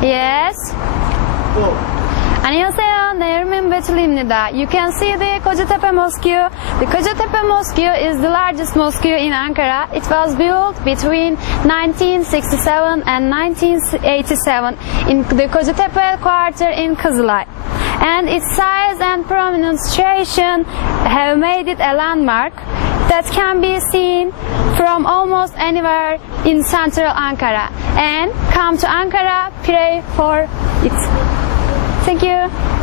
Yes. 안녕하세요. 네, 이름은 베틀리입니다. You can see the Kocatepe Mosque. The Kocatepe Mosque is the largest mosque in Ankara. It was built between 1967 and 1987 in the Kocatepe quarter in Kızılay. And its size and prominent situation have made it a landmark that can be seen from almost anywhere in central Ankara. And come to Ankara, pray for it. Thank you.